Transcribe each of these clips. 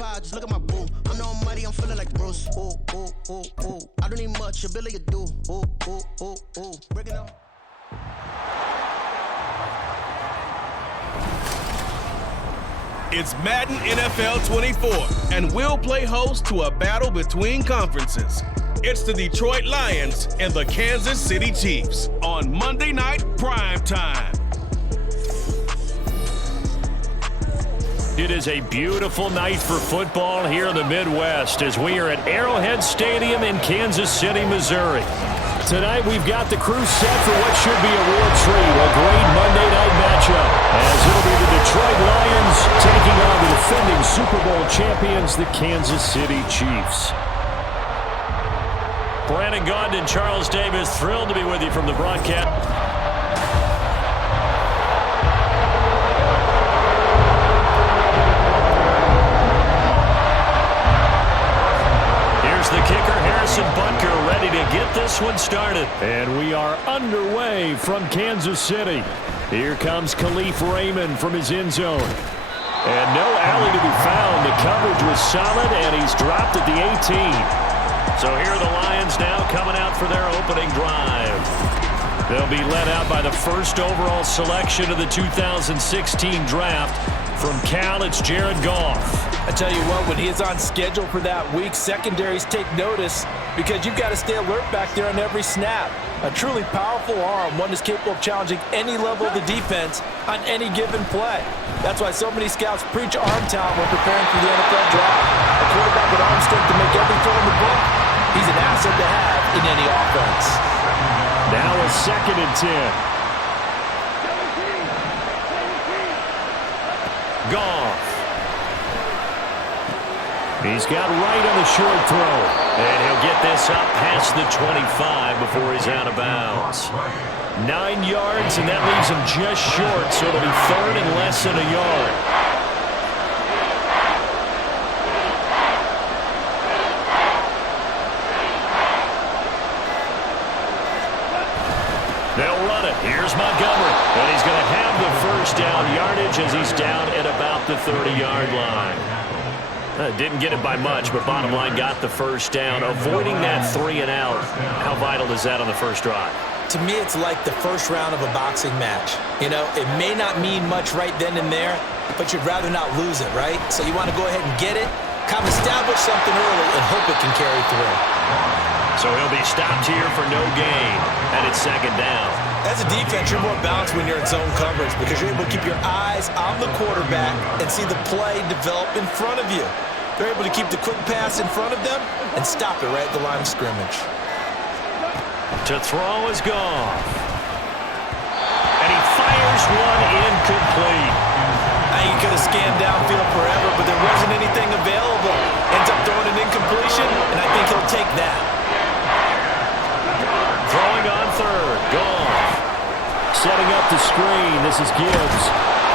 pie, just look at my boo. I'm no money, I'm feeling like Bruce. Ooh, ooh, ooh, ooh. I don't need much, ability to do. Ooh, ooh, ooh, ooh. Breaking up. It's Madden NFL 24, and we'll play host to a battle between conferences. It's the Detroit Lions and the Kansas City Chiefs on Monday Night Prime Time. It is a beautiful night for football here in the Midwest as we are at Arrowhead Stadium in Kansas City, Missouri. Tonight we've got the crew set for what should be a real treat, a great Monday night matchup, as it'll be the Detroit Lions taking on the defending Super Bowl champions, the Kansas City Chiefs. Brandon Gaudin and Charles Davis, thrilled to be with you from the broadcast. Here's the kicker, Harrison Butker, ready to get this one started. And we are underway from Kansas City. Here comes Khalif Raymond from his end zone. And no alley to be found. The coverage was solid, and he's dropped at the 18. So here are the Lions now coming out for their opening drive. They'll be led out by the first overall selection of the 2016 draft. From Cal, it's Jared Goff. I tell you what, when he is on schedule for that week, secondaries take notice because you've got to stay alert back there on every snap. A truly powerful arm, one that's capable of challenging any level of the defense on any given play. That's why so many scouts preach arm talent when preparing for the NFL draft. A quarterback with arm strength to make every throw in the book. He's an asset to have in any offense. Now a 2nd and 10. Goff. He's got right on the short throw. And he'll get this up past the 25 before he's out of bounds. 9 yards, and that leaves him just short, so it'll be 3rd and less than a yard. They'll run it. Here's Montgomery. And he's going to have the first down yardage as he's down at about the 30-yard line. Didn't get it by much, but bottom line got the first down. Avoiding that 3 and out. How vital is that on the first drive? To me, it's like the first round of a boxing match. You know, it may not mean much right then and there, but you'd rather not lose it, right? So you want to go ahead and get it, kind of establish something early, and hope it can carry through. So he'll be stopped here for no gain, and it's 2nd down. As a defense, you're more balanced when you're in zone coverage because you're able to keep your eyes on the quarterback and see the play develop in front of you. They're able to keep the quick pass in front of them and stop it right at the line of scrimmage. To throw is Goff. And he fires one incomplete. He could have scanned downfield forever, but there wasn't anything available. Ends up throwing an incompletion, and I think he'll take that. Throwing on 3rd, Goff. Setting up the screen, this is Gibbs.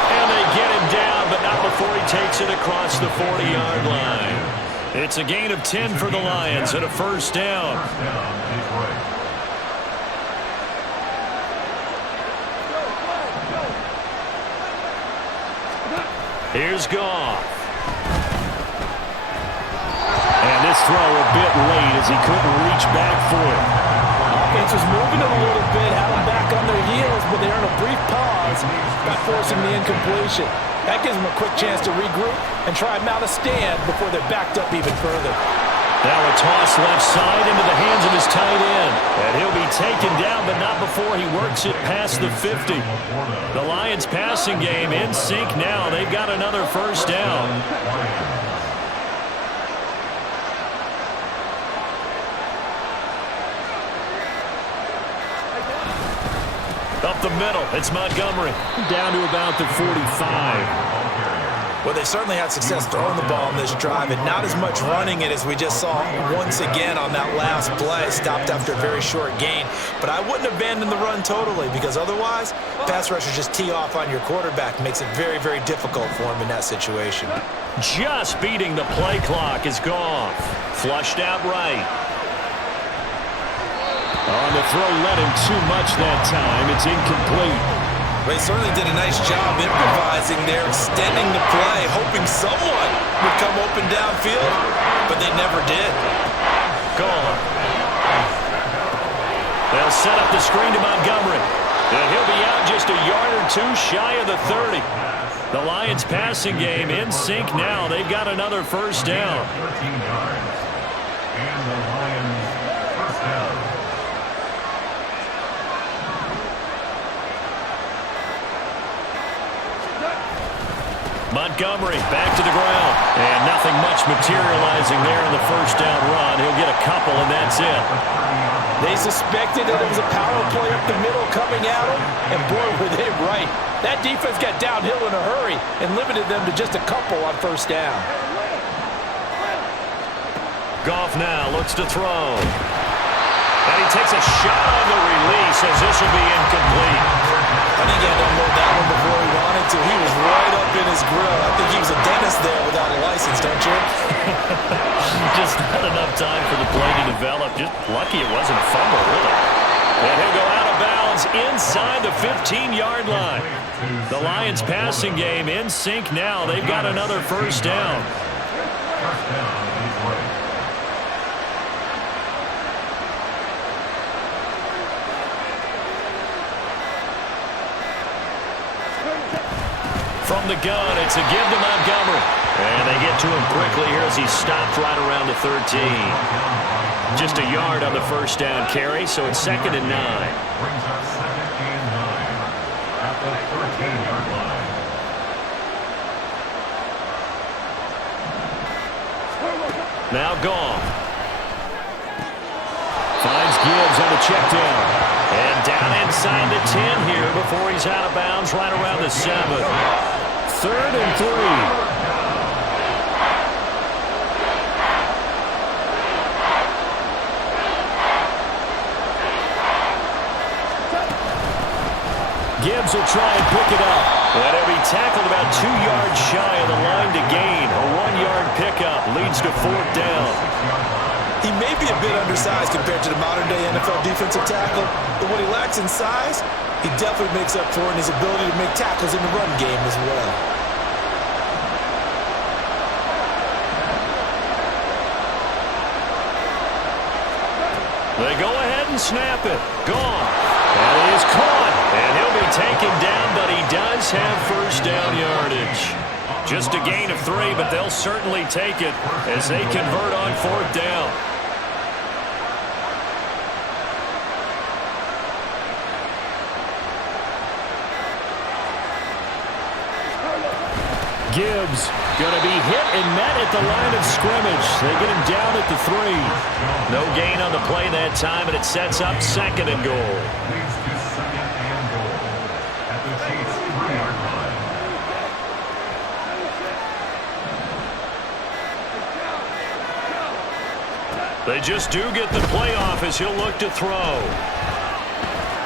And they get him down, but not before he takes it across the 40-yard line. It's a gain of 10 for the Lions and a first down. Here's Goff. And this throw a bit late as he couldn't reach back for it. Offense was moving it a little bit, had them back on their heels, but they earned a brief pause by forcing the incompletion. That gives them a quick chance to regroup and try and mount a stand before they're backed up even further. Now a toss left side into the hands of his tight end. And he'll be taken down, but not before he works it past the 50. The Lions passing game in sync now. They've got another first down. Up the middle, it's Montgomery. Down to about the 45. Well, they certainly had success throwing the ball on this drive, and not as much running it as we just saw once again on that last play. Stopped after a very short gain. But I wouldn't abandon the run totally, because otherwise, pass rushers just tee off on your quarterback. Makes it very, very difficult for him in that situation. Just beating the play clock is Goff. Flushed out right. On the throw, let him too much that time. It's incomplete. They certainly did a nice job improvising there, extending the play, hoping someone would come open downfield, but they never did. Gone. They'll set up the screen to Montgomery. And he'll be out just a yard or two shy of the 30. The Lions passing game in sync now. They've got another first down. 13 yards. And the Lions first down. Montgomery back to the ground. And nothing much materializing there in the first down run. He'll get a couple, and that's it. They suspected that it was a power play up the middle coming at them, and boy, were they right. That defense got downhill in a hurry and limited them to just a couple on first down. Goff now looks to throw. And he takes a shot on the release as this will be incomplete. I think he had to unload that one before he wanted to. He was right up in his grill. I think he was a dentist there without a license, don't you? Just not enough time for the play to develop. Just lucky it wasn't a fumble, really. And he'll go out of bounds inside the 15-yard line. The Lions passing game in sync now. They've got another first down. First down, Detroit. From the gun, it's a give to Montgomery. And they get to him quickly here as he stopped right around the 13. Just a yard on the first down carry, so it's 2nd and 9. Brings up 2nd and 9 at the 13-yard line. Now Goff. Finds Gibbs on the check down. And down inside the 10 here before he's out of bounds right around the 7. 3rd and 3. Gibbs will try and pick it up. And he'll be tackled about 2 yards shy of the line to gain. A 1-yard pickup leads to 4th down. He may be a bit undersized compared to the modern-day NFL defensive tackle, but what he lacks in size, he definitely makes up for in his ability to make tackles in the run game as well. They go ahead and snap it. Gone. And he is caught. And he'll be taken down, but he does have first down yardage. Just a gain of 3, but they'll certainly take it as they convert on 4th down. Gibbs going to be hit and met at the line of scrimmage. They get him down at the 3. No gain on the play that time, and it sets up 2nd and goal. Leads to 2nd and goal at the Chiefs' 3-yard line. They just do get the play off as he'll look to throw.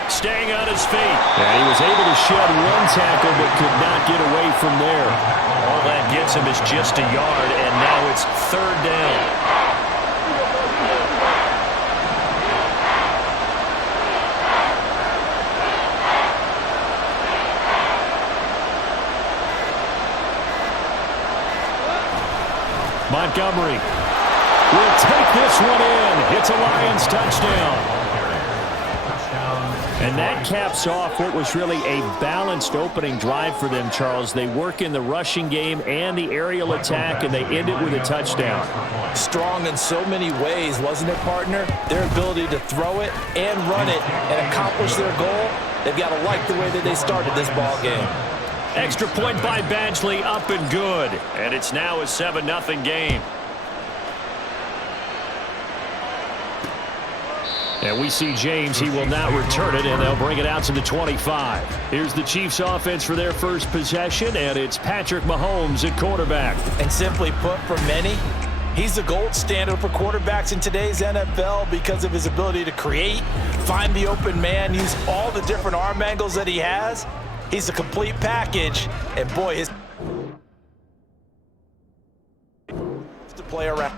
Staying on his feet. And he was able to shed 1 tackle but could not get away from there. All that gets him is just a yard, and now it's 3rd down. Montgomery will take this one in. It's a Lions touchdown. And that caps off what was really a balanced opening drive for them, Charles. They work in the rushing game and the aerial attack, and they end it with a touchdown. Strong in so many ways, wasn't it, partner? Their ability to throw it and run it and accomplish their goal, they've got to like the way that they started this ball game. Extra point by Badgley, up and good. And it's now a 7-0 game. And we see James. He will not return it, and they'll bring it out to the 25. Here's the Chiefs offense for their first possession, and it's Patrick Mahomes at quarterback. And simply put, for many, he's the gold standard for quarterbacks in today's NFL because of his ability to create, find the open man, use all the different arm angles that he has. He's a complete package, and boy, his to play around.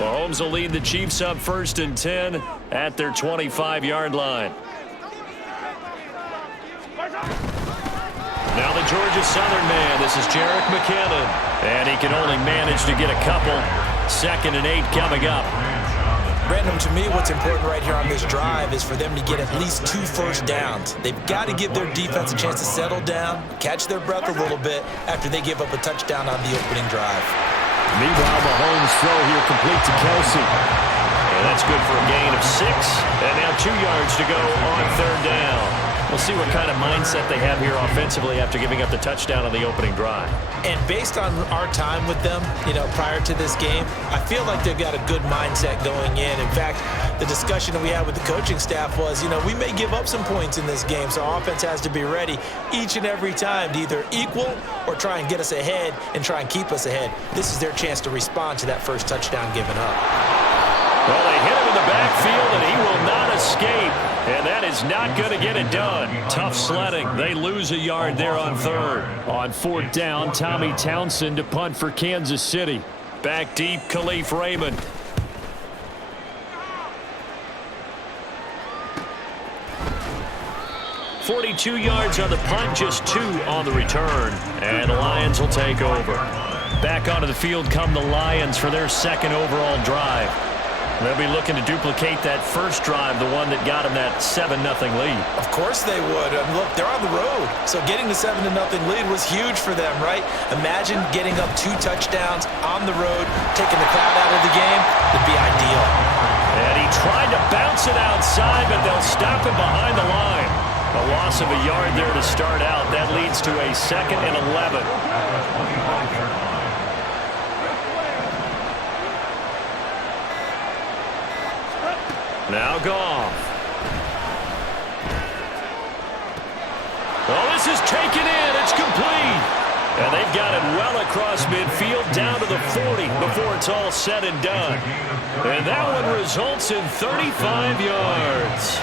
Mahomes will lead the Chiefs up 1st and 10 at their 25-yard line. Now the Georgia Southern man. This is Jerick McKinnon. And he can only manage to get a couple. 2nd and 8 coming up. Brandon, to me, what's important right here on this drive is for them to get at least 2 first downs. They've got to give their defense a chance to settle down, catch their breath a little bit after they give up a touchdown on the opening drive. Meanwhile, Mahomes' throw here complete to Kelsey. And that's good for a gain of 6. And now 2 yards to go on 3rd down. We'll see what kind of mindset they have here offensively after giving up the touchdown on the opening drive. And based on our time with them, prior to this game, I feel like they've got a good mindset going in. In fact, the discussion that we had with the coaching staff was, we may give up some points in this game, so our offense has to be ready each and every time to either equal or try and get us ahead and try and keep us ahead. This is their chance to respond to that first touchdown given up. Well, they hit him in the backfield, and he will not escape. And that is not going to get it done. Tough sledding. They lose a yard there on 3rd. On 4th down, Tommy Townsend to punt for Kansas City. Back deep, Khalif Raymond. .42 yards on the punt, just 2 on the return. And the Lions will take over. Back onto the field come the Lions for their 2nd overall drive. They'll be looking to duplicate that first drive, the one that got them that 7-0 lead. Of course they would. And look, they're on the road. So getting the 7-0 lead was huge for them, right? Imagine getting up 2 touchdowns on the road, taking the crowd out of the game. Would be ideal. And he tried to bounce it outside, but they'll stop him behind the line. A loss of a yard there to start out. That leads to a 2nd and 11. Now Goff. Oh, this is taken in. It's complete. And they've got it well across midfield down to the 40 before it's all said and done. And that one results in 35 yards.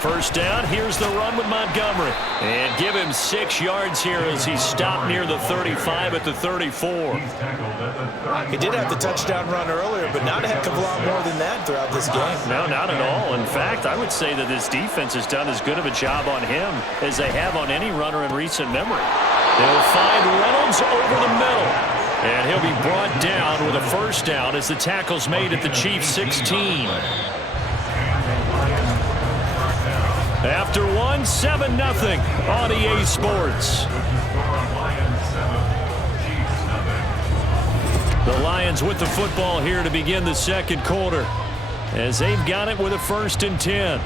First down, here's the run with Montgomery. And give him 6 yards here as he stopped near the 35 at the 34. He did have the touchdown run earlier, but not a heck of a lot more than that throughout this game. No, not at all. In fact, I would say that this defense has done as good of a job on him as they have on any runner in recent memory. They'll find Reynolds over the middle. And he'll be brought down with a first down as the tackle's made at the Chiefs' 16. After 7-0 on EA Sports. The Lions with the football here to begin the 2nd quarter as they've got it with a 1st and 10.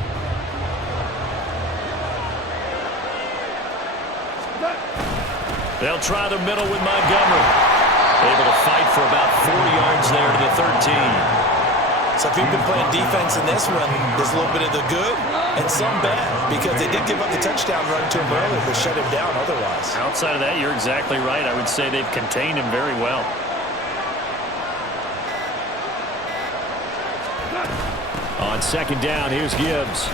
They'll try the middle with Montgomery. Able to fight for about 4 yards there to the 13. So if you've been playing defense in this one, there's a little bit of the good and some bad because they did give up the touchdown run to him earlier, but shut him down otherwise. Outside of that, you're exactly right. I would say they've contained him very well. On 2nd down, here's Gibbs.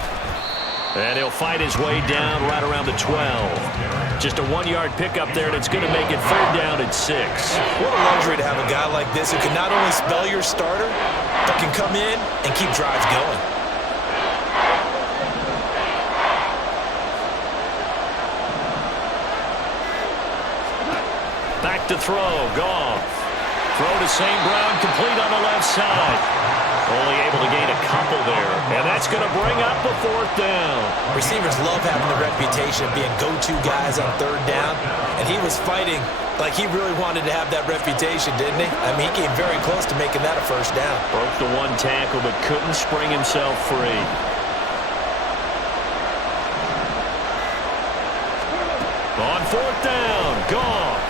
And he'll fight his way down right around the 12. Just a 1-yard pickup there, and it's going to make it 3rd down at 6. What a luxury to have a guy like this who can not only spell your starter, but can come in and keep drives going. Back to throw, Goff. Throw to St. Brown, complete on the left side. Only able to gain a couple there, and that's going to bring up a 4th down. Receivers love having the reputation of being go-to guys on 3rd down, and he was fighting like he really wanted to have that reputation, didn't he? I mean, he came very close to making that a 1st down. Broke the 1 tackle, but couldn't spring himself free. On 4th down, Goff.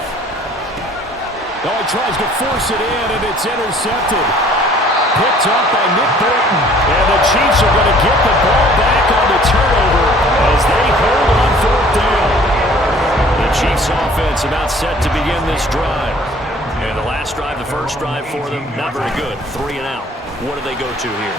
Oh, he tries to force it in, and it's intercepted. Picked up by Nick Burton. And the Chiefs are going to get the ball back on the turnover as they hold on 4th down. The Chiefs offense about set to begin this drive. And the last drive, the first drive for them, not very good. 3 and out. What do they go to here?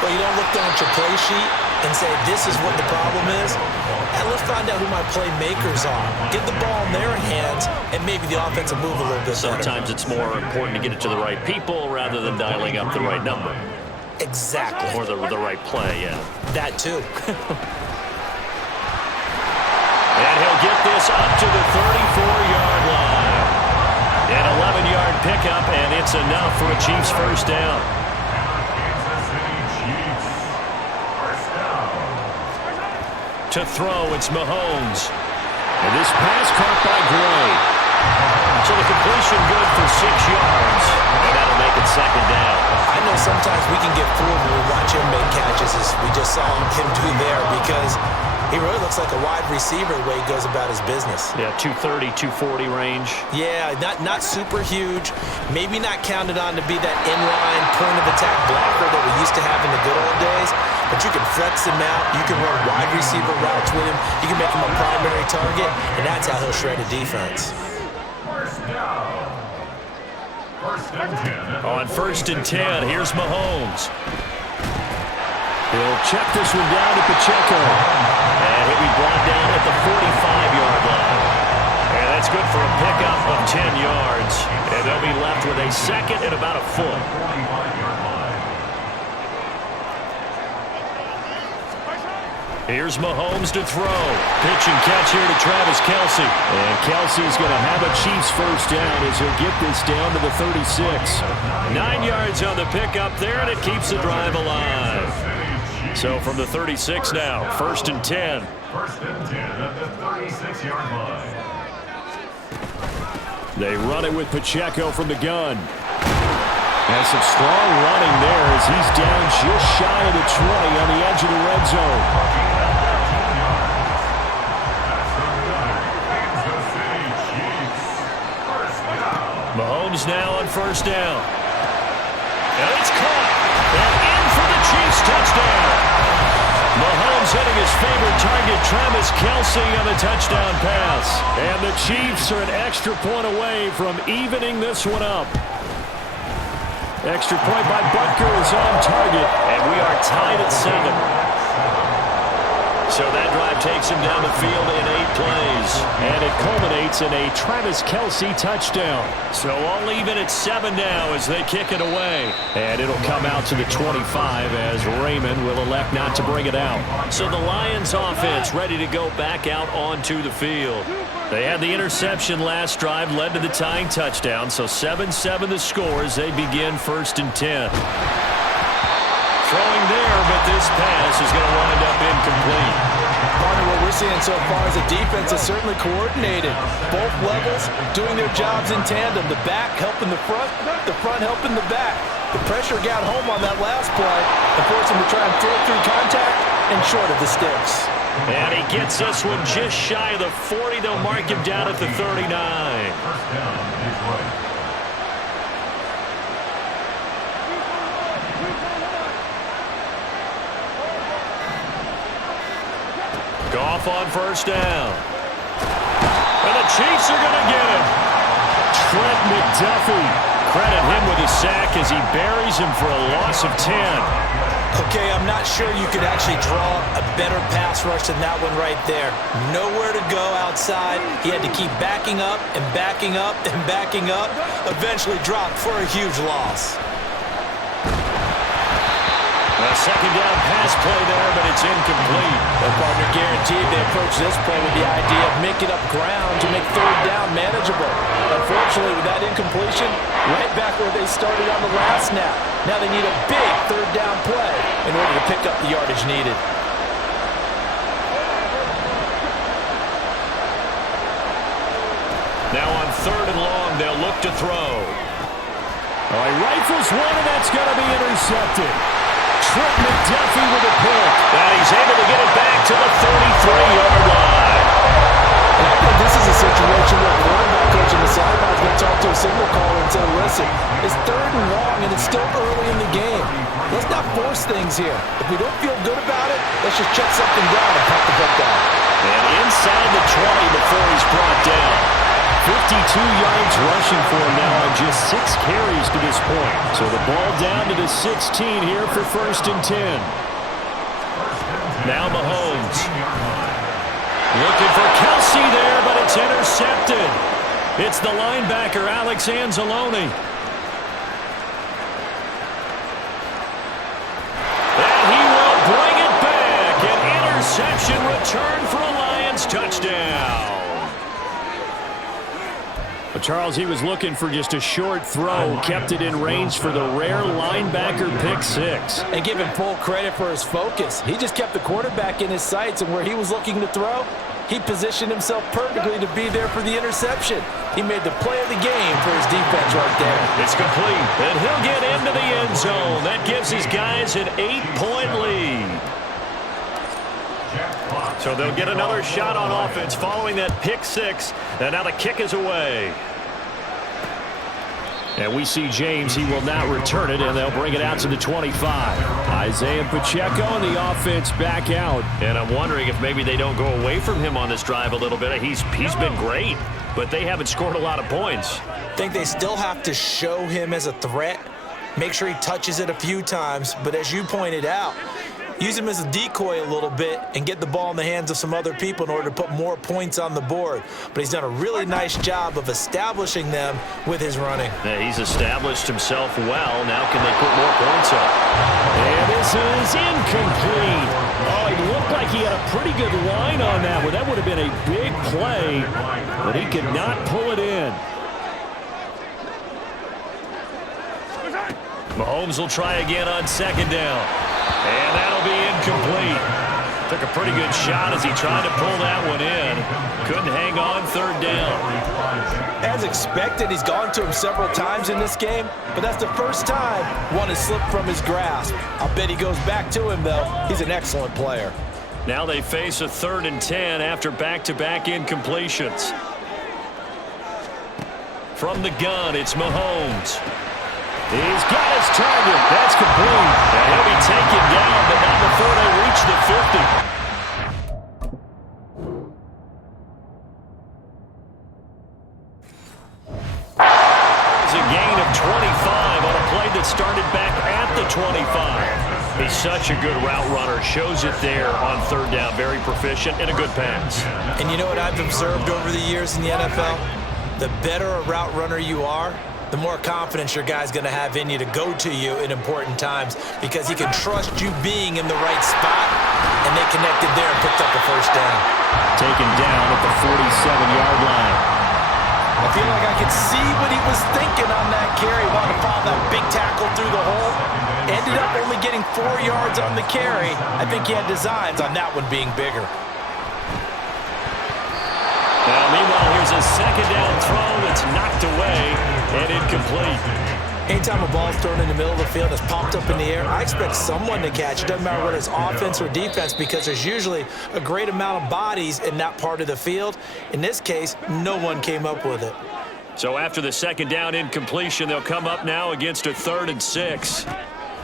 Well, you don't look down at your play sheet and say, this is what the problem is, and let's find out who my playmakers are. Get the ball in their hands, and maybe the offense will move a little bit better. Sometimes it's more important to get it to the right people rather than dialing up the right number. Exactly. Or the right play, yeah. That too. And he'll get this up to the 34-yard line. An 11-yard pickup, and it's enough for a Chiefs first down. To throw, it's Mahomes. And this pass caught by Gray. So the completion good for 6 yards. And that'll make it second down. I know sometimes we can get fooled when we watch him make catches, as we just saw him do there, because he really looks like a wide receiver the way he goes about his business. Yeah, 230, 240 range. Yeah, not super huge. Maybe not counted on to be that inline point-of-attack blocker that we used to have in the good old days. But you can flex him out. You can run wide receiver routes with him. You can make him a primary target, and that's how he'll shred a defense. On 1st and 10, here's Mahomes. He'll check this one down to Pacheco. And he'll be brought down at the 45-yard line. And that's good for a pickup of 10 yards. And they'll be left with a second and about a foot. Here's Mahomes to throw. Pitch and catch here to Travis Kelce. And Kelce's going to have a Chiefs first down as he'll get this down to the 36. 9 yards on the pickup there, and it keeps the drive alive. So from the 36 now, 1st and 10. 1st and 10 at the 36-yard line. They run it with Pacheco from the gun. And some strong running there as he's down just shy of the 20 on the edge of the red zone. Mahomes now on 1st down. And it's caught. And in for the Chiefs touchdown. Mahomes hitting his favorite target, Travis Kelce, on the touchdown pass. And the Chiefs are an extra point away from evening this one up. Extra point by Butker is on target, and we are tied at 7. So that drive takes him down the field in 8 plays. And it culminates in a Travis Kelce touchdown. So all even at 7 now as they kick it away. And it'll come out to the 25 as Raymond will elect not to bring it out. So the Lions offense ready to go back out onto the field. They had the interception last drive, led to the tying touchdown. So 7-7 the score as they begin 1st and 10. Throwing there, but this pass is going to wind up incomplete. Partner, what we're seeing so far is the defense is certainly coordinated. Both levels doing their jobs in tandem. The back helping the front helping the back. The pressure got home on that last play and forced him to try and throw through contact and short of the sticks. And he gets this one just shy of the 40. They'll mark him down at the 39. First down, Detroit. Goff on 1st down. And the Chiefs are going to get him. Trent McDuffie. Credit him with a sack as he buries him for a loss of 10. Okay, I'm not sure you could actually draw a better pass rush than that one right there. Nowhere to go outside. He had to keep backing up and backing up and backing up. Eventually dropped for a huge loss. A second down pass play there, but it's incomplete. Their partner guaranteed they approach this play with the idea of making up ground to make 3rd down manageable. Unfortunately, with that incompletion, right back where they started on the last snap. Now they need a big 3rd down play in order to pick up the yardage needed. Now on 3rd and long, they'll look to throw. Oh, he rifles one, and that's going to be intercepted. Trent McDuffie with a pick. And he's able to get it back to the 33-yard line. And I think this is a situation where the quarterback coach on the sideline is going to talk to a signal caller and say, listen, it's 3rd and long, and it's still early in the game. Let's not force things here. If we don't feel good about it, let's just check something down and pump the book down. And inside the 20 before he's brought down. 52 yards rushing for him now on just 6 carries to this point. So the ball down to the 16 here for 1st and 10. Now Mahomes. Looking for Kelsey there, but it's intercepted. It's the linebacker, Alex Anzalone. And he will bring it back. An interception return for a Lions touchdown. But Charles, he was looking for just a short throw, kept it in range for the rare linebacker pick six. And give him full credit for his focus. He just kept the quarterback in his sights, and where he was looking to throw, he positioned himself perfectly to be there for the interception. He made the play of the game for his defense right there. It's complete, and he'll get into the end zone. That gives his guys an 8-point lead. So they'll get another shot on offense following that pick six. And now the kick is away. And we see James. He will not return it, and they'll bring it out to the 25. Isaiah Pacheco and the offense back out. And I'm wondering if maybe they don't go away from him on this drive a little bit. He's been great, but they haven't scored a lot of points. I think they still have to show him as a threat. Make sure he touches it a few times. But as you pointed out, use him as a decoy a little bit and get the ball in the hands of some other people in order to put more points on the board. But he's done a really nice job of establishing them with his running. Yeah, he's established himself well. Now can they put more points up? And this is incomplete. Oh, it looked like he had a pretty good line on that one. That would have been a big play, but he could not pull it in. Mahomes will try again on second down. And that'll be incomplete. Took a pretty good shot as he tried to pull that one in. Couldn't hang on third down. As expected, he's gone to him several times in this game, but that's the first time one has slipped from his grasp. I'll bet he goes back to him, though. He's an excellent player. Now they face a 3rd and 10 after back-to-back incompletions. From the gun, it's Mahomes. He's got his target. That's complete. And he'll be taken down, but not before they reach the 50. It's a gain of 25 on a play that started back at the 25. He's such a good route runner. Shows it there on 3rd down. Very proficient and a good pass. And you know what I've observed over the years in the NFL? The better a route runner you are, the more confidence your guy's going to have in you to go to you in important times because he can trust you being in the right spot, and they connected there and picked up the first down. Taken down at the 47-yard line. I feel like I could see what he was thinking on that carry. Wanted to follow that big tackle through the hole. Ended up only getting 4 yards on the carry. I think he had designs on that one being bigger. Now, meanwhile, here's a second down throw that's knocked away and incomplete. Anytime a ball's thrown in the middle of the field and it's popped up in the air, I expect someone to catch it. Doesn't matter whether it's offense or defense because there's usually a great amount of bodies in that part of the field. In this case, no one came up with it. So after the second down incompletion, they'll come up now against a 3rd and 6.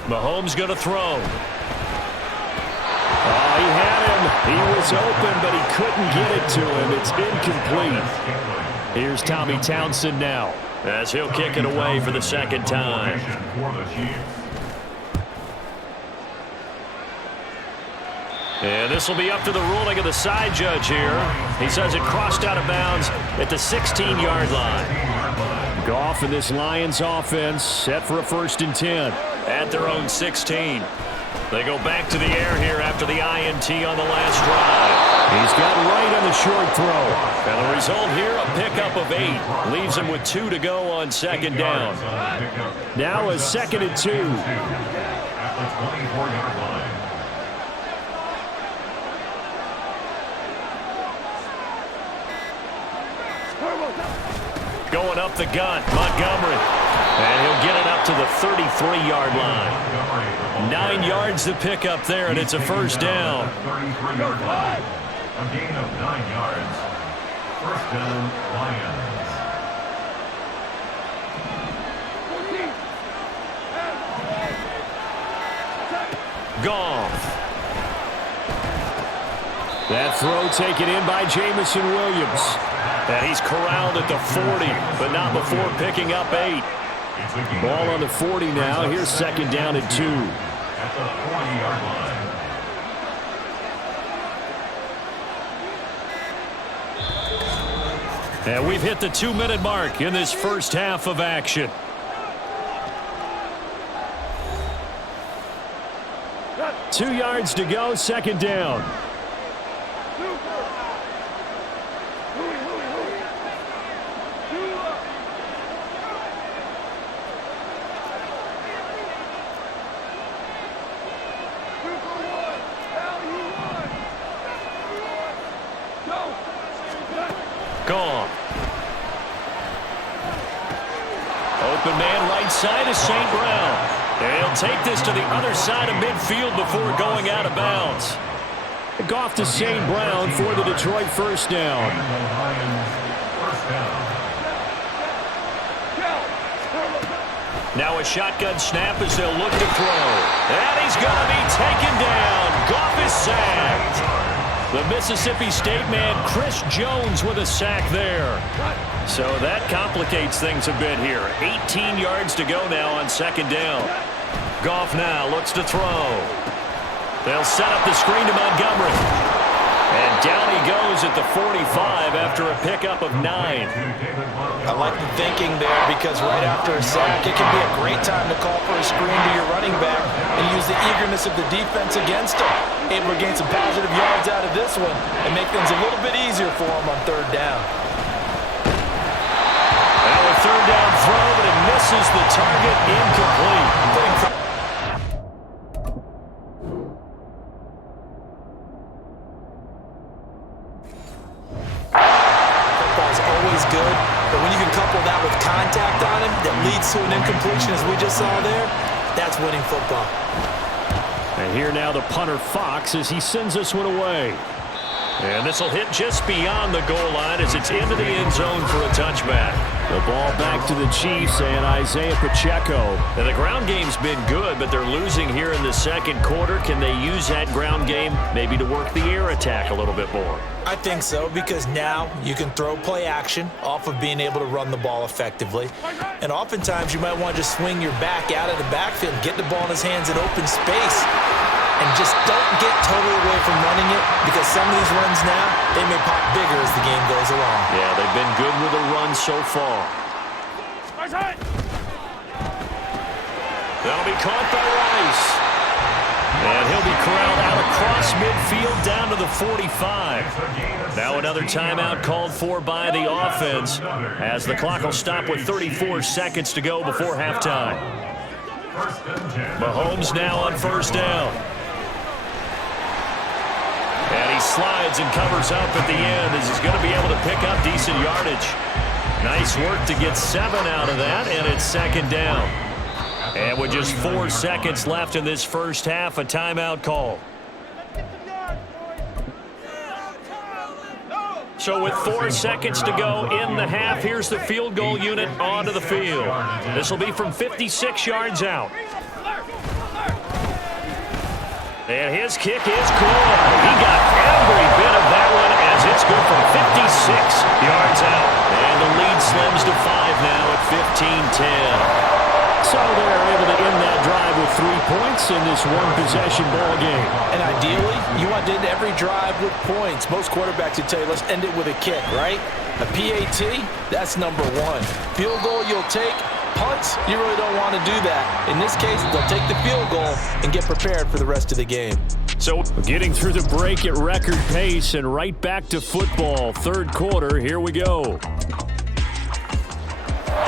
Mahomes going to throw. Oh, he had him. He was open, but he couldn't get it to him. It's incomplete. Here's Tommy Townsend now, as he'll kick it away for the second time. And this will be up to the ruling of the side judge here. He says it crossed out of bounds at the 16-yard line. Goff and this Lions offense set for a 1st and 10 at their own 16. They go back to the air here after the INT on the last drive. He's got right on the short throw. And the result here, a pickup of 8. Leaves him with 2 to go on second down. Now a 2nd and 2. At the 24-yard line. Going up the gut, Montgomery. And he'll get it up to the 33-yard line. 9 yards to pick up there, and it's a first down. 33-yard line. A gain of 9 yards. First down, Lions. Goff. That throw taken in by Jamison Williams. And he's corralled at the 40, but not before picking up 8. Ball on the 40 now. Here's second down and 2. At the 40-yard line. And we've hit the 2-minute mark in this first half of action. Two yards to go, second down. Gone. Open man right side is St. Brown. He'll take this to the other side of midfield before going out of bounds. Goff to St. Brown for the Detroit first down. Now a shotgun snap as they'll look to throw. And he's going to be taken down. Goff is sacked. The Mississippi State man, Chris Jones, with a sack there. So that complicates things a bit here. 18 yards to go now on second down. Goff now looks to throw. They'll set up the screen to Montgomery. And down he goes at the 45 after a pickup of 9. I like the thinking there because right after a sack, it can be a great time to call for a screen to your running back and use the eagerness of the defense against him. Able to gain some positive yards out of this one and make things a little bit easier for him on third down. Now a third down throw, but it misses the target, incomplete. Football's always good, but when you can couple that with contact on him that leads to an incompletion as we just saw there, that's winning football. And here now the punter Fox as he sends this one away. And this will hit just beyond the goal line as it's into the end zone for a touchback. The ball back to the Chiefs and Isaiah Pacheco. And the ground game's been good, but they're losing here in the second quarter. Can they use that ground game maybe to work the air attack a little bit more? I think so, because now you can throw play action off of being able to run the ball effectively. And oftentimes you might want to just swing your back out of the backfield, get the ball in his hands in open space, and just don't get totally away from running it, because some of these runs now, they may pop bigger as the game goes along. Yeah, they've been good with the run so far. That'll be caught by Rice. And he'll be corralled out across midfield down to the 45. Now another timeout called for by the offense as the clock will stop with 34 seconds to go before halftime. Mahomes now on first down. And he slides and covers up at the end as he's going to be able to pick up decent yardage. Nice work to get 7 out of that, and it's second down. And with just 4 seconds left in this first half, a timeout call. So with 4 seconds to go in the half, here's the field goal unit onto the field. This will be from 56 yards out. And his kick is good. He got every bit of that one as it's good from 56 yards out. And the lead slims to 5 now at 15-10. So they're able to end that drive with 3 points in this one-possession ball game. And ideally, you want to end every drive with points. Most quarterbacks would tell you, let's end it with a kick, right? A PAT, that's number 1. Field goal you'll take. Punts, you really don't want to do that. In this case, they'll take the field goal and get prepared for the rest of the game. So getting through the break at record pace and right back to football. Third quarter, here we go.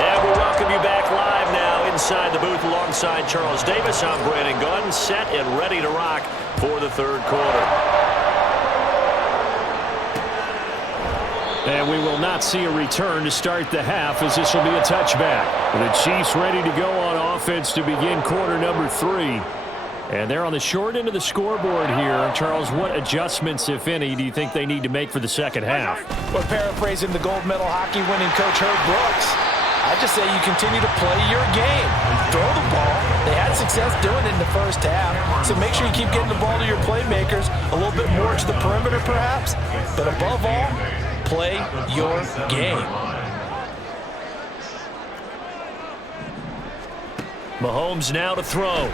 And we welcome you back live now inside the booth alongside Charles Davis. I'm Brandon Gunn, set and ready to rock for the third quarter. And we will not see a return to start the half as this will be a touchback. The Chiefs ready to go on offense to begin quarter number 3. And they're on the short end of the scoreboard here. Charles, what adjustments, if any, do you think they need to make for the second half? Well, paraphrasing the gold medal hockey winning coach Herb Brooks, I just say you continue to play your game. Throw the ball. They had success doing it in the first half. So make sure you keep getting the ball to your playmakers, a little bit more to the perimeter perhaps. But above all, play your game. Mahomes now to throw.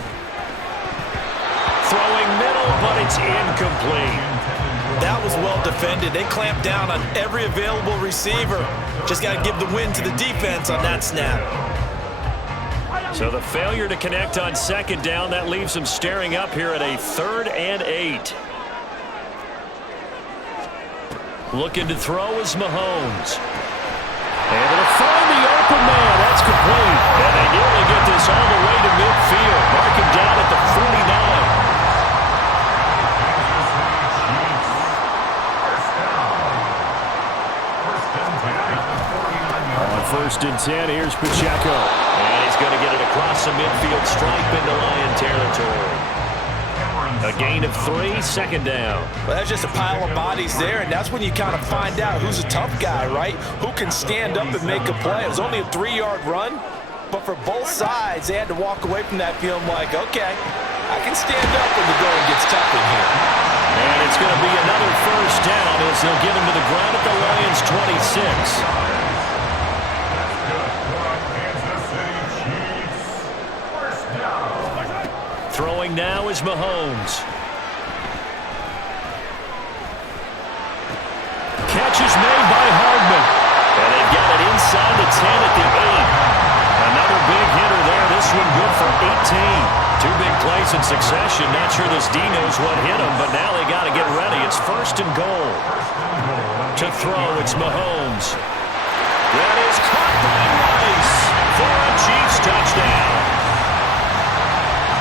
Throwing middle, but it's incomplete. That was well defended. They clamped down on every available receiver. Just got to give the win to the defense on that snap. So the failure to connect on second down, that leaves them staring up here at a 3rd and 8. Looking to throw is Mahomes. Able to find the open man. That's complete. And they nearly get this all the way to midfield. Mark him down at the 49. On 1st and 10, here's Pacheco. And he's going to get it across the midfield stripe into Lion territory. A gain of 3, 2nd down. Well, that's just a pile of bodies there, and that's when you kind of find out who's a tough guy, right? Who can stand up and make a play. It was only a 3-yard run, but for both sides, they had to walk away from that feeling like, okay, I can stand up when the going gets tough in here. And it's going to be another 1st down as they'll get him to the ground at the Lions' 26. Throwing now is Mahomes. Catch is made by Hardman. And they've got it inside the 10 at the 8. Another big hitter there. This one good for 18. 2 big plays in succession. Not sure this D knows what hit him, but now they got to get ready. It's 1st and goal. To throw, it's Mahomes. That is caught by Rice for a Chiefs touchdown.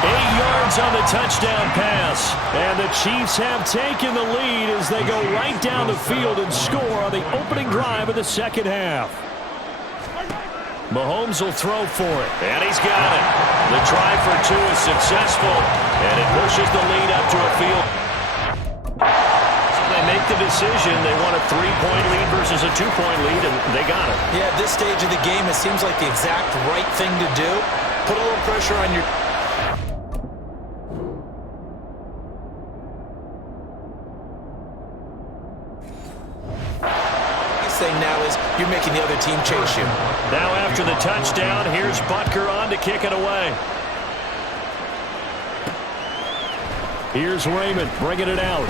8 yards on the touchdown pass. And the Chiefs have taken the lead as they go right down the field and score on the opening drive of the 2nd half. Mahomes will throw for it. And he's got it. The try for 2 is successful. And it pushes the lead up to a field. So they make the decision. They want a 3-point lead versus a 2-point lead, and they got it. Yeah, at this stage of the game, it seems like the exact right thing to do. Put a little pressure on your... thing now is you're making the other team chase you. Now after the touchdown, here's Butker on to kick it away. Here's Raymond bringing it out.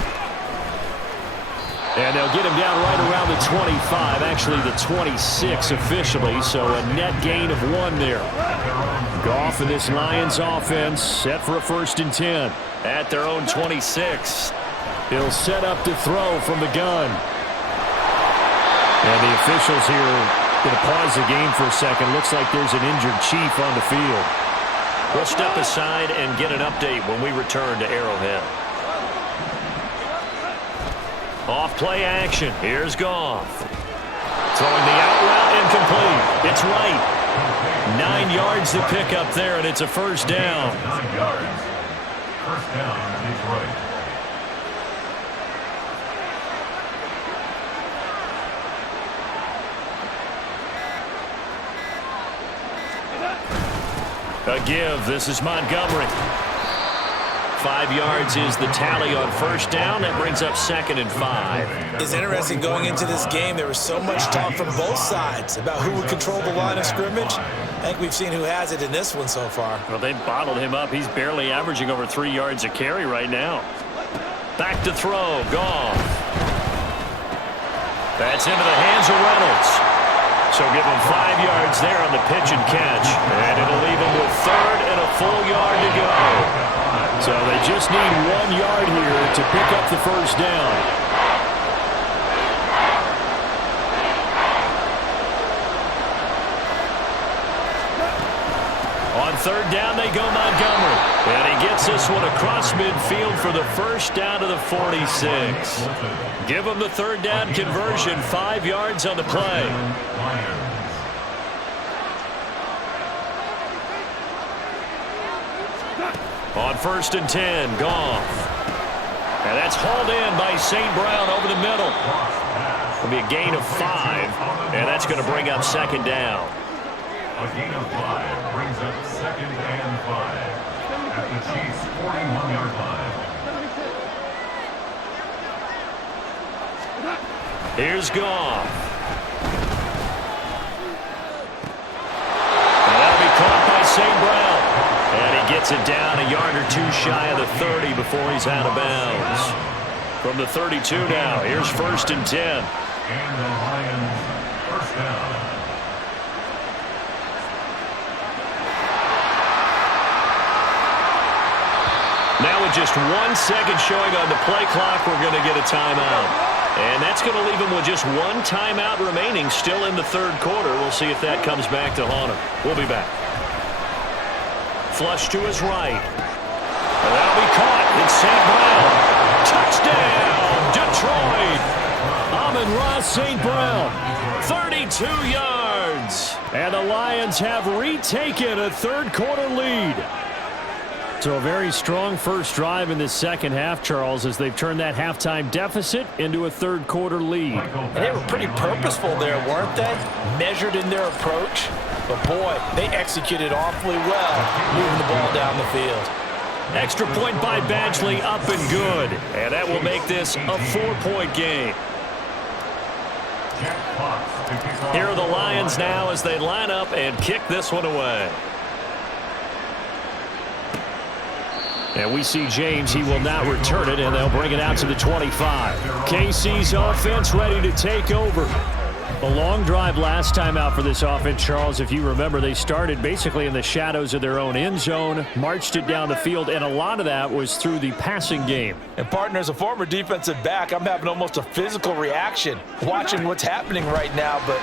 And they'll get him down right around the 25, actually the 26 officially, so a net gain of 1 there. Goff and this Lions offense set for a 1st and 10. At their own 26. He'll set up to throw from the gun. And the officials here going to pause the game for a second. Looks like there's an injured Chief on the field. We'll step aside and get an update when we return to Arrowhead. Off play action. Here's Goff. Throwing the out route incomplete. It's right. 9 yards to pick up there, and it's a 1st down. 9 yards. 1st down, Detroit. A give. This is Montgomery. 5 yards is the tally on 1st down. That brings up 2nd and 5. It's interesting going into this game. There was so much talk from both sides about who would control the line of scrimmage. I think we've seen who has it in this one so far. Well, they've bottled him up. He's barely averaging over 3 yards a carry right now. Back to throw. Goff. That's into the hands of Reynolds. So give him 5 yards there on the pitch and catch. And it'll leave him with 3rd and a full yard to go. So they just need 1 yard here to pick up the 1st down. On 3rd down, they go Montgomery. And he gets this one across midfield for the 1st down to the 46. Give him the 3rd down conversion, 5 yards on the play. On 1st and 10, Goff. And that's hauled in by St. Brown over the middle. It'll be a gain of 5, and that's going to bring up 2nd down. A gain of 5 brings up 2nd and 5 at the Chiefs' 41-yard line. Here's Goff. And that'll be caught by St. Brown. And he gets it down a yard or 2 shy of the 30 before he's out of bounds. From the 32 now, here's 1st and 10. And the Lions, first down. Now with just 1 second showing on the play clock, we're going to get a timeout. And that's going to leave him with just 1 timeout remaining still in the 3rd quarter. We'll see if that comes back to haunt him. We'll be back. Flush to his right. And that'll be caught. It's St. Brown. Touchdown, Detroit. Amon-Ra St. Brown, 32 yards. And the Lions have retaken a 3rd quarter lead. So a very strong first drive in this second half, Charles, as they've turned that halftime deficit into a 3rd quarter lead. And they were pretty purposeful there, weren't they? Measured in their approach. But boy, they executed awfully well, moving the ball down the field. Extra point by Badgley, up and good. And that will make this a 4-point game. Here are the Lions now as they line up and kick this one away. And we see James, he will not return it, and they'll bring it out to the 25. KC's offense ready to take over. A long drive last time out for this offense, Charles. If you remember, they started basically in the shadows of their own end zone, marched it down the field, and a lot of that was through the passing game. And partner, as a former defensive back, I'm having almost a physical reaction watching what's happening right now. But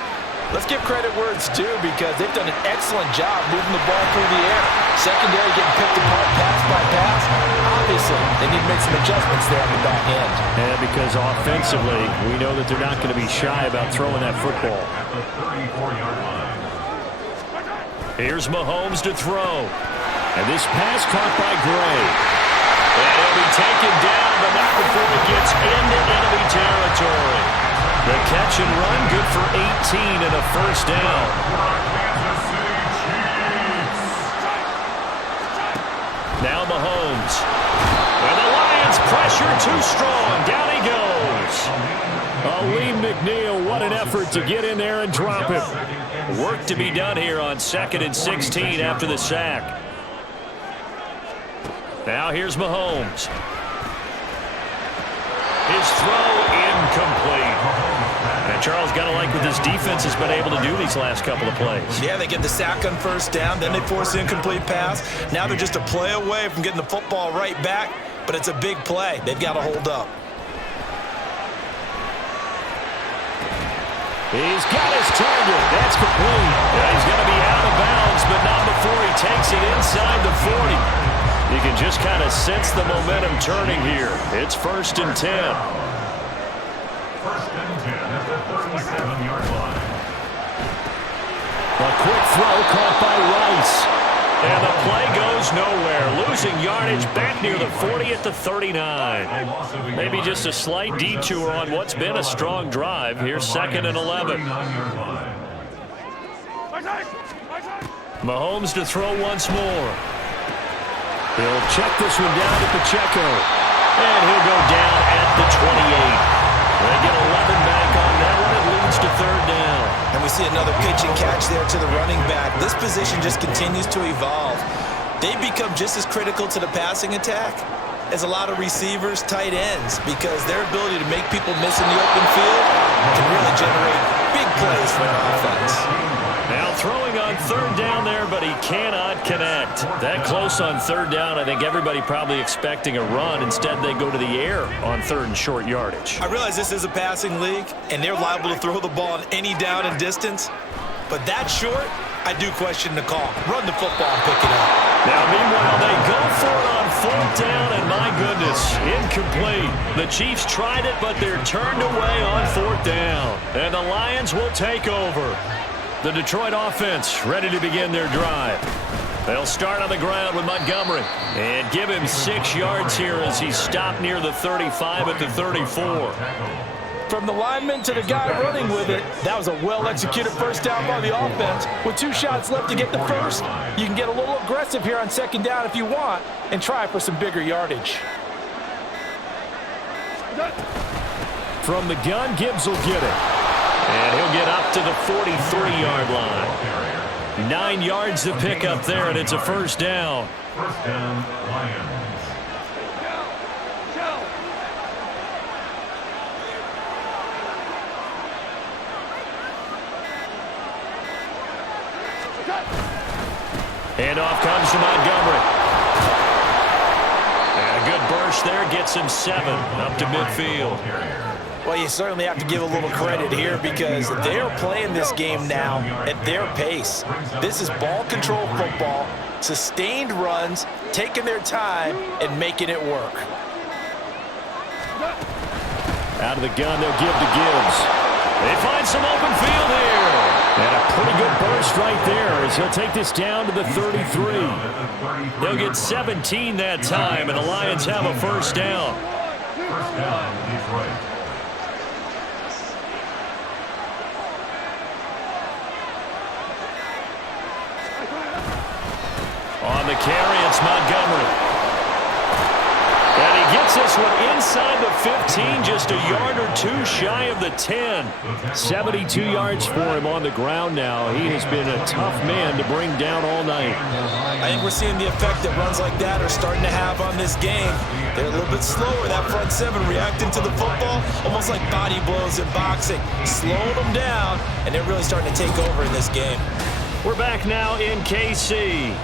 let's give credit where it's due because they've done an excellent job moving the ball through the air. Secondary getting picked apart pass by pass. Obviously, they need to make some adjustments there on the back end. And because offensively, we know that they're not going to be shy about throwing that football. At the 34-yard line. Here's Mahomes to throw. And this pass caught by Gray. And he'll be taken down, but not before he gets into enemy territory. The catch and run, good for 18 and a first down. Now Mahomes. And the Lions pressure too strong. Down he goes. Aleem McNeil, what an effort to get in there and drop him. Work to be done here on 2nd and 16 after the sack. Now here's Mahomes. His throw incomplete. And Charles, got to like what this defense has been able to do these last couple of plays. Yeah, they get the sack on first down, then they force the incomplete pass. Now they're just a play away from getting the football right back, but it's a big play. They've got to hold up. He's got his target. That's complete. Yeah, he's going to be out of bounds, but not before he takes it inside the 40. You can just kind of sense the momentum turning here. It's 1st and 10. First and 10 at the 37-yard line. A quick throw caught by Rice. And the play goes nowhere. Losing yardage back near the 40 at the 39. Maybe just a slight detour on what's been a strong drive. Here's 2nd and 11. Mahomes to throw once more. He'll check this one down to Pacheco. And he'll go down at the 28. They get 11 back on that one. It leads to 3rd down. And we see another pitch and catch there to the running back. This position just continues to evolve. They become just as critical to the passing attack as a lot of receivers, tight ends, because their ability to make people miss in the open field can really generate big plays for an offense. Now throwing on 3rd down there, but he cannot connect. That close on 3rd down, I think everybody probably expecting a run. Instead, they go to the air on 3rd and short yardage. I realize this is a passing league, and they're liable to throw the ball on any down and distance. But that short, I do question the call. Run the football and pick it up. Now, meanwhile, they go for it on 4th down, and my goodness, incomplete. The Chiefs tried it, but they're turned away on 4th down. And the Lions will take over. The Detroit offense ready to begin their drive. They'll start on the ground with Montgomery and give him 6 yards here as he's stopped near the 35 at the 34. From the lineman to the guy running with it, that was a well-executed first down by the offense. With 2 shots left to get the first, you can get a little aggressive here on 2nd down if you want and try for some bigger yardage. From the gun, Gibbs will get it. And he'll get up to the 43-yard line. 9 yards to pick up there, and it's a first down. First down, Lions. And off comes to Montgomery. And a good burst there gets him 7 up to midfield. Well, you certainly have to give a little credit here because they're playing this game now at their pace. This is ball control football, sustained runs, taking their time, and making it work. Out of the gun, they'll give to Gibbs. They find some open field here. And a pretty good burst right there as he'll take this down to the 33. They'll get 17 that time, and the Lions have a first down. First down, Detroit. On the carry, it's Montgomery. And he gets this one inside the 15, just a yard or two shy of the 10. 72 yards for him on the ground now. He has been a tough man to bring down all night. I think we're seeing the effect that runs like that are starting to have on this game. They're a little bit slower, that front seven, reacting to the football, almost like body blows in boxing, slowing them down, and they're really starting to take over in this game. We're back now in KC.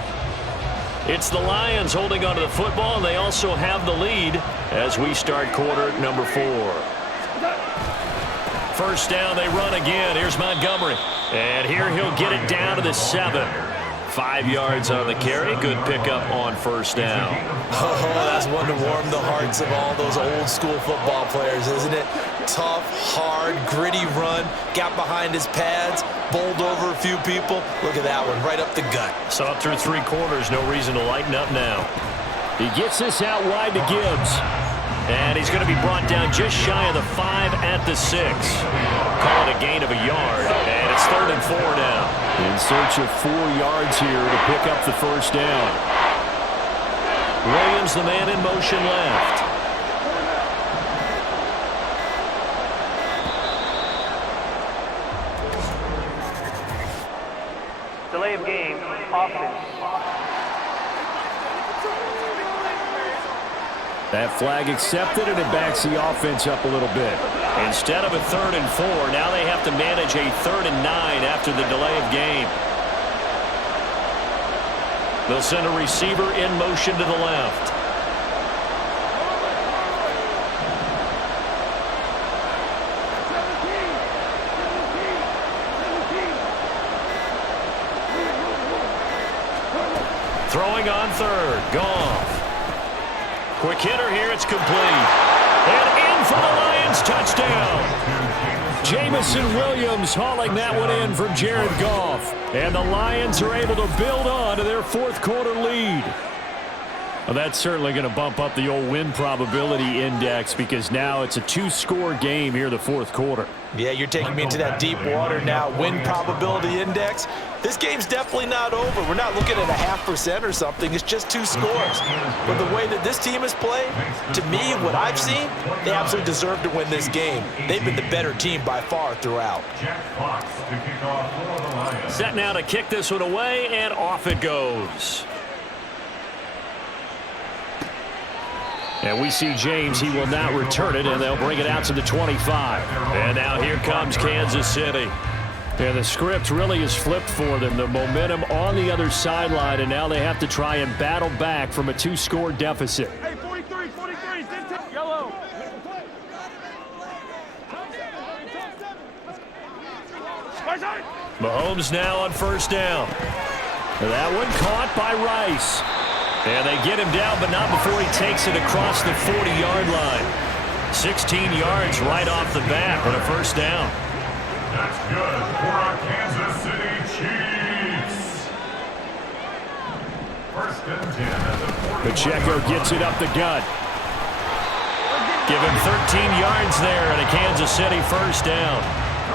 It's the Lions holding onto the football, and they also have the lead as we start quarter number 4. First down, they run again. Here's Montgomery. And here he'll get it down to the 7. 5 yards on the carry. Good pickup on first down. Oh, that's one to warm the hearts of all those old school football players, isn't it? Tough, hard, gritty run. Got behind his pads, bowled over a few people. Look at that one, right up the gut. Saw it through 3 quarters. No reason to lighten up now. He gets this out wide to Gibbs. And he's going to be brought down just shy of the 5 at the 6. Call it a gain of a yard. And it's 3rd and 4 now. In search of 4 yards here to pick up the first down. Williams, the man in motion left. Delay of game, offense. That flag accepted, and it backs the offense up a little bit. Instead of a 3rd and 4, now they have to manage a 3rd and 9 after the delay of game. They'll send a receiver in motion to the left. Throwing on 3rd, Goff. Quick hitter here, it's complete. And in for the Lions, touchdown. Jamison Williams hauling that one in from Jared Goff. And the Lions are able to build on to their 4th quarter lead. Well, that's certainly going to bump up the old win probability index because now it's a 2-score game here in the 4th quarter. Yeah, you're taking me into that deep water now. Win probability index. This game's definitely not over. We're not looking at a 0.5% or something. It's just 2 scores. But the way that this team has played, to me, what I've seen, they absolutely deserve to win this game. They've been the better team by far throughout. Set now to kick this one away, and off it goes. And we see James. He will not return it, and they'll bring it out to the 25. And now here comes Kansas City. And the script really is flipped for them. The momentum on the other sideline, and now they have to try and battle back from a 2-score deficit. Hey, 43, yellow. Mahomes now on first down. That one caught by Rice. And they get him down, but not before he takes it across the 40-yard line. 16 yards right off the bat and a first down. That's good for our Kansas City Chiefs. First and 10 at the 40. Pacheco gets it up the gut. Give him 13 yards there and a Kansas City first down.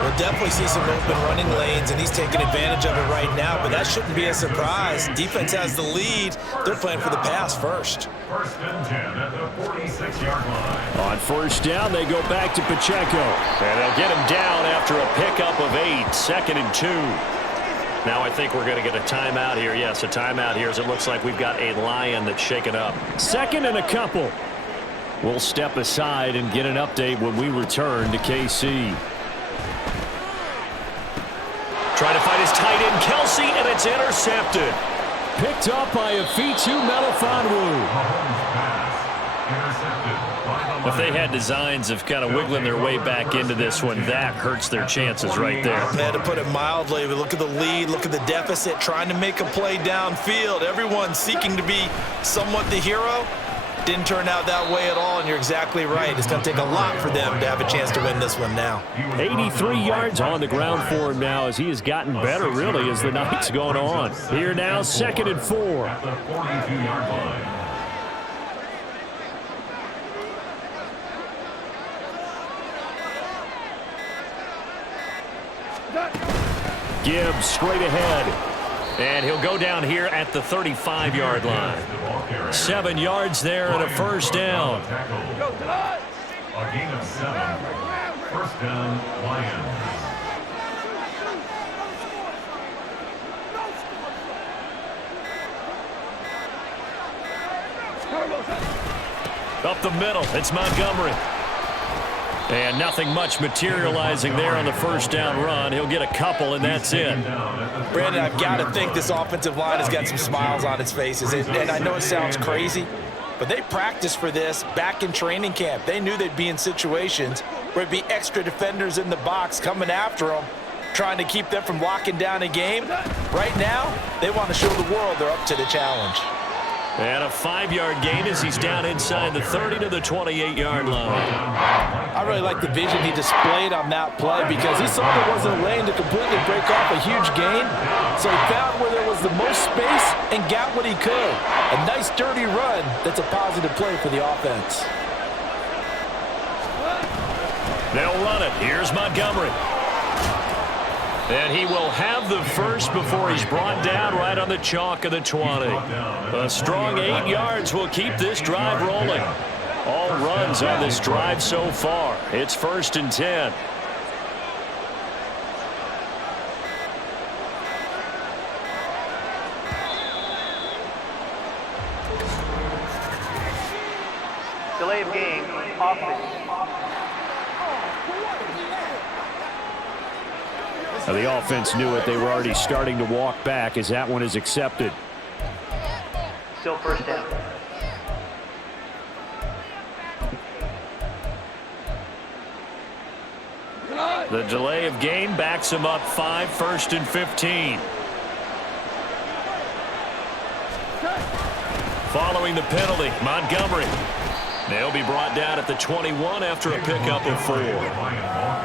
We'll definitely see some open running lanes, and he's taking advantage of it right now, but that shouldn't be a surprise. Defense has the lead. They're playing for the pass first. First and 10 at the 46-yard line. On first down, they go back to Pacheco. And they'll get him down after a pickup of 8, 2nd and 2. Now I think we're going to get a timeout here. Yes, a timeout here as it looks like we've got a Lion that's shaken up. 2nd and a couple. We'll step aside and get an update when we return to KC. Trying to find his tight end, Kelsey, and it's intercepted. Picked up by Afitu Melifonwu. If they had designs of kind of wiggling their way back into this one, that hurts their chances right there. They had to put it mildly. But look at the lead, look at the deficit, trying to make a play downfield. Everyone seeking to be somewhat the hero. Didn't turn out that way at all, and you're exactly right. It's going to take a lot for them to have a chance to win this one now. 83 yards on the ground for him now as he has gotten better, really, as the night's gone on. Here now, 2nd and 4. At the 42-yard line. Gibbs straight ahead. And he'll go down here at the 35-yard line. 7 yards there and a first down. A gain of 7. First down, Lions. Up the middle, it's Montgomery. And nothing much materializing there on the first down run. He'll get a couple, and that's it. Brandon, I've got to think this offensive line has got some smiles on its faces. And I know it sounds crazy, but they practiced for this back in training camp. They knew they'd be in situations where there'd be extra defenders in the box coming after them, trying to keep them from locking down a game. Right now, they want to show the world they're up to the challenge. And a 5-yard gain as he's down inside the 30 to the 28-yard line. I really like the vision he displayed on that play because he saw there wasn't a lane to completely break off a huge gain. So he found where there was the most space and got what he could. A nice, dirty run that's a positive play for the offense. They'll run it. Here's Montgomery. And he will have the first before he's brought down right on the chalk of the 20. A strong 8 yards will keep this drive rolling. All runs on this drive so far. It's 1st and 10. Delay of game, offense. Now, the offense knew it. They were already starting to walk back as that one is accepted. Still first down. The delay of game backs him up 5, 1st and 15. Following the penalty, Montgomery. They'll be brought down at the 21 after a pickup of 4.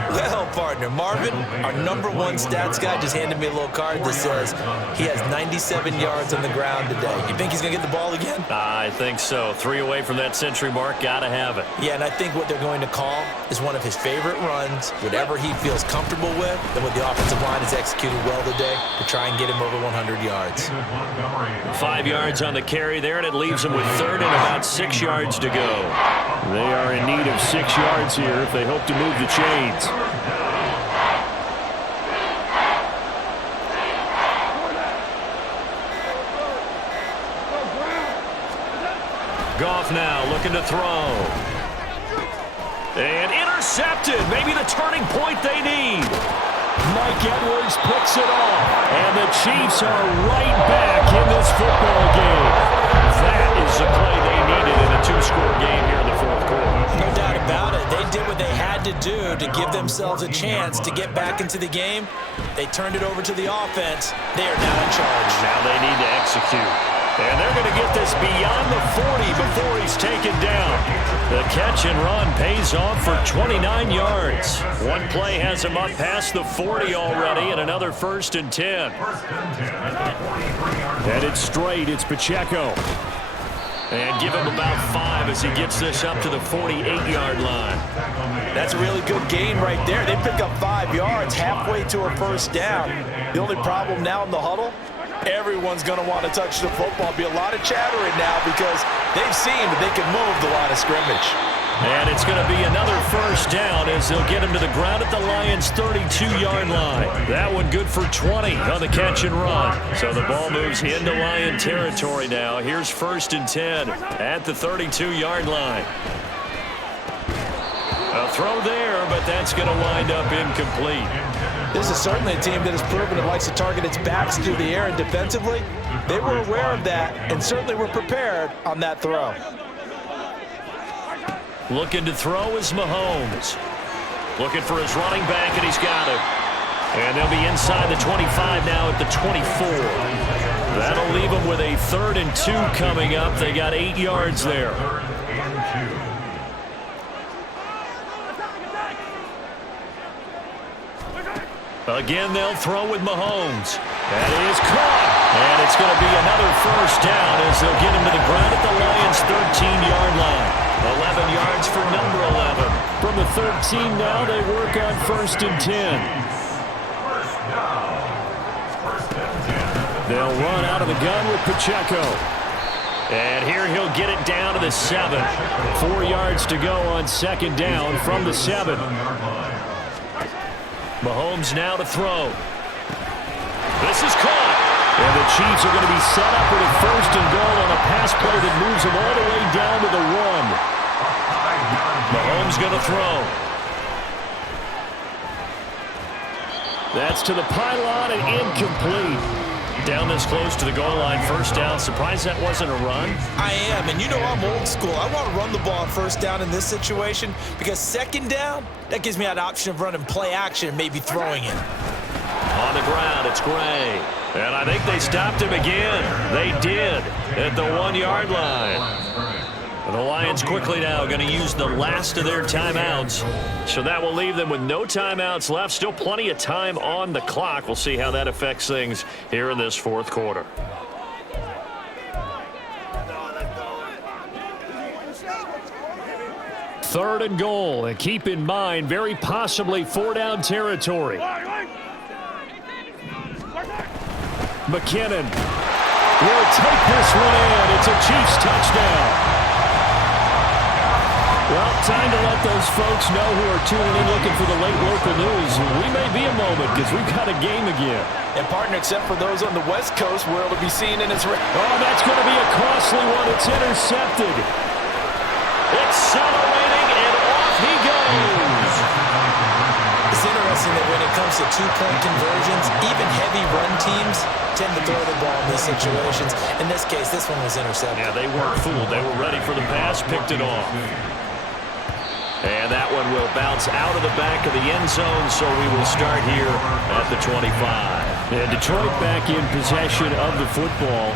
Well, partner, Marvin, our #1 stats guy, just handed me a little card that says he has 97 yards on the ground today. You think he's going to get the ball again? I think so. 3 away from that century mark. Got to have it. Yeah, and I think what they're going to call is one of his favorite runs, whatever he feels comfortable with, and what the offensive line has executed well today to try and get him over 100 yards. 5 yards on the carry there, and it leaves him with 3rd and about 6 yards to go. They are in need of 6 yards here if they hope to move the chains. Goff now looking to throw. And intercepted. Maybe the turning point they need. Mike Edwards picks it off. And the Chiefs are right back in this football game. That is the play they needed in a 2-score game here in the 4th quarter. No doubt about it. They did what they had to do to give themselves a chance to get back into the game. They turned it over to the offense. They are now in charge. Now they need to execute. And they're going to get this beyond the 40 before he's taken down. The catch and run pays off for 29 yards. One play has him up past the 40 already, and another 1st and 10. Headed straight, it's Pacheco. And give him about 5 as he gets this up to the 48-yard line. That's a really good gain right there. They pick up 5 yards halfway to a first down. The only problem now in the huddle, everyone's going to want to touch the football. Be a lot of chattering now because they've seen that they can move the line of scrimmage. And it's going to be another first down as they'll get him to the ground at the Lions' 32-yard line. That one good for 20 on the catch and run. So the ball moves into Lion territory now. Here's 1st and 10 at the 32-yard line. A throw there, but that's going to wind up incomplete. This is certainly a team that has proven it likes to target its backs through the air, and defensively, they were aware of that and certainly were prepared on that throw. Looking to throw is Mahomes. Looking for his running back, and he's got it. And they'll be inside the 25 now at the 24. That'll leave them with a 3rd and 2 coming up. They got 8 yards there. Again, they'll throw with Mahomes. That is caught. And it's going to be another first down as they'll get him to the ground at the Lions' 13-yard line. 11 yards for number 11. From the 13 now, they work on 1st and 10. They'll run out of the gun with Pacheco. And here he'll get it down to the 7. 4 yards to go on 2nd down from the 7. Mahomes now to throw. This is caught. And the Chiefs are going to be set up with a 1st and goal on a pass play that moves them all the way down to the 1. Mahomes going to throw. That's to the pylon and incomplete. Down this close to the goal line, 1st down. Surprised that wasn't a run? I am, and you know I'm old school. I want to run the ball on 1st down in this situation because 2nd down, that gives me that option of running play action and maybe throwing it. On the ground, it's Gray. And I think they stopped him again. They did at the 1-yard line. And the Lions quickly now going to use the last of their timeouts. So that will leave them with no timeouts left. Still plenty of time on the clock. We'll see how that affects things here in this 4th quarter. Third and goal. And keep in mind, very possibly 4-down territory. McKinnon will take this one in. It's a Chiefs touchdown. Well, time to let those folks know who are tuning in looking for the late local news. We may be a moment because we've got a game again. And partner, except for those on the West Coast where it'll be seen in its... Oh, that's going to be a costly one. It's intercepted. Accelerating, and off he goes. It's interesting that when it comes to 2-point conversions, even heavy run teams tend to throw the ball in these situations. In this case, this one was intercepted. Yeah, they weren't fooled. They were ready for the pass, picked it off. And that one will bounce out of the back of the end zone, so we will start here at the 25. And Detroit back in possession of the football.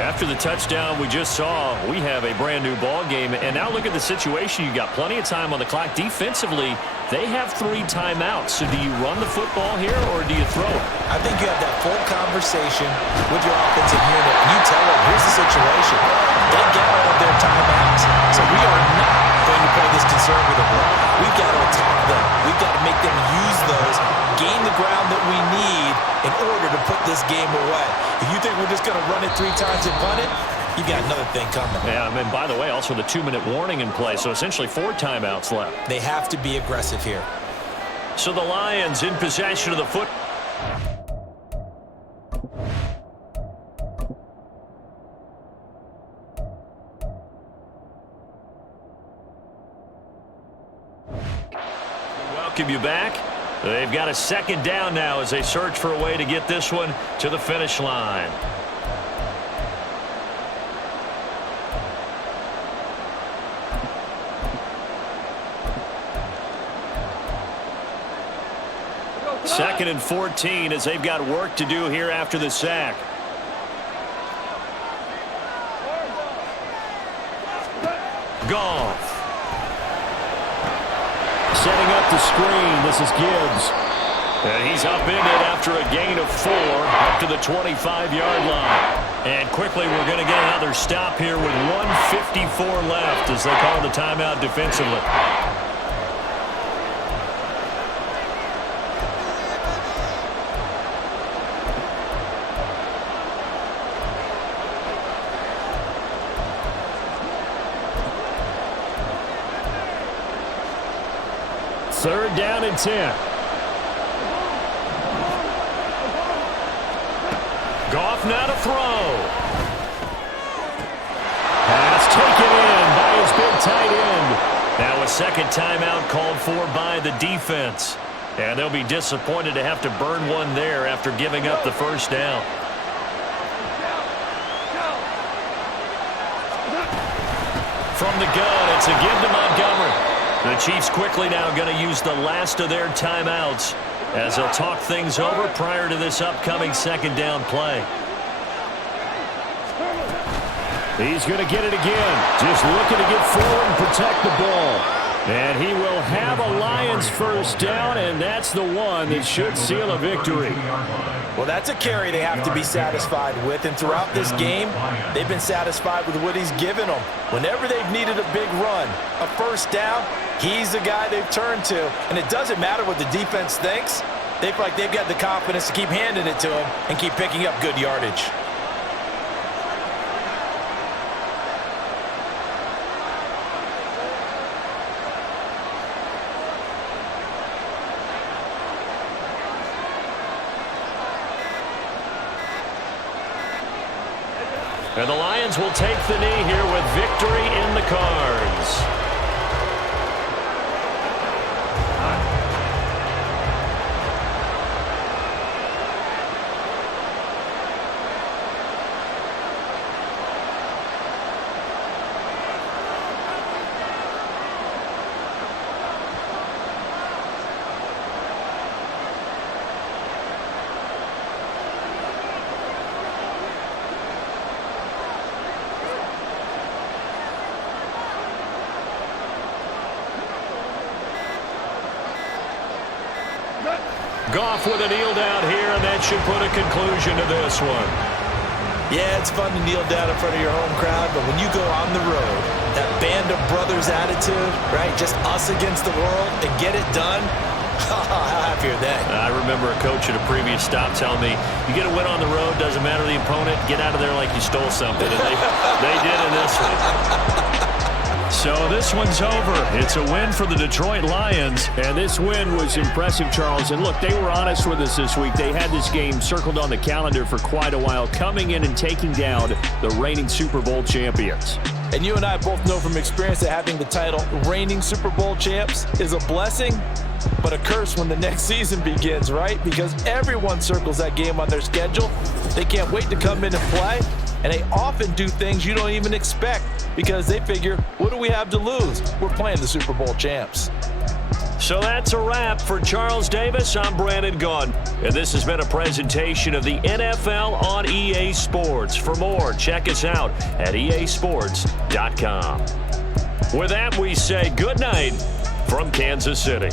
After the touchdown we just saw, we have a brand-new ball game. And now look at the situation. You got plenty of time on the clock. Defensively, they have 3 timeouts. So do you run the football here, or do you throw it? I think you have that full conversation with your offensive unit. You tell them, here's the situation. They get all of their timeouts. So we are not going to play this conservatively. We've got to attack them. We've got to make them use those, gain the ground that we need in order to put this game away. If you think we're just going to run it 3 times and punt it, you got another thing coming. Yeah, and by the way, also the 2-minute warning in play, so essentially 4 timeouts left. They have to be aggressive here. So the Lions in possession of the foot. Welcome you back. They've got a 2nd down now as they search for a way to get this one to the finish line. Second and 14 as they've got work to do here after the sack. Goff. Setting up the screen. This is Gibbs. And he's up in it after a gain of 4 up to the 25-yard line. And quickly we're going to get another stop here with 1:54 left as they call the timeout defensively. Third down and 10. Goff now to throw. Pass taken in by his big tight end. Now a second timeout called for by the defense. And they'll be disappointed to have to burn one there after giving up the first down. From the gun, it's a give to Montgomery. The Chiefs quickly now going to use the last of their timeouts as they'll talk things over prior to this upcoming second down play. He's going to get it again. Just looking to get forward and protect the ball. And he will have a Lions first down, and that's the one that should seal a victory. Well, that's a carry they have to be satisfied with, and throughout this game, they've been satisfied with what he's given them. Whenever they've needed a big run, a first down, he's the guy they've turned to. And it doesn't matter what the defense thinks. They feel like they've got the confidence to keep handing it to him and keep picking up good yardage. And the Lions will take the knee here with victory in the cards. Goff with a kneel down here, and that should put a conclusion to this one. Yeah, it's fun to kneel down in front of your home crowd, but when you go on the road, that band of brothers attitude, right, just us against the world, and get it done, how happy are they? I remember a coach at a previous stop telling me, you get a win on the road, doesn't matter the opponent, get out of there like you stole something, and they did in this one. So this one's over. It's a win for the Detroit Lions. And this win was impressive, Charles. And look, they were honest with us this week. They had this game circled on the calendar for quite a while, coming in and taking down the reigning Super Bowl champions. And you and I both know from experience that having the title reigning Super Bowl champs is a blessing, but a curse when the next season begins, right? Because everyone circles that game on their schedule. They can't wait to come in and play. And they often do things you don't even expect because they figure, what do we have to lose? We're playing the Super Bowl champs. So that's a wrap for Charles Davis. I'm Brandon Gaudin, and this has been a presentation of the NFL on EA Sports. For more, check us out at easports.com. With that, we say good night from Kansas City.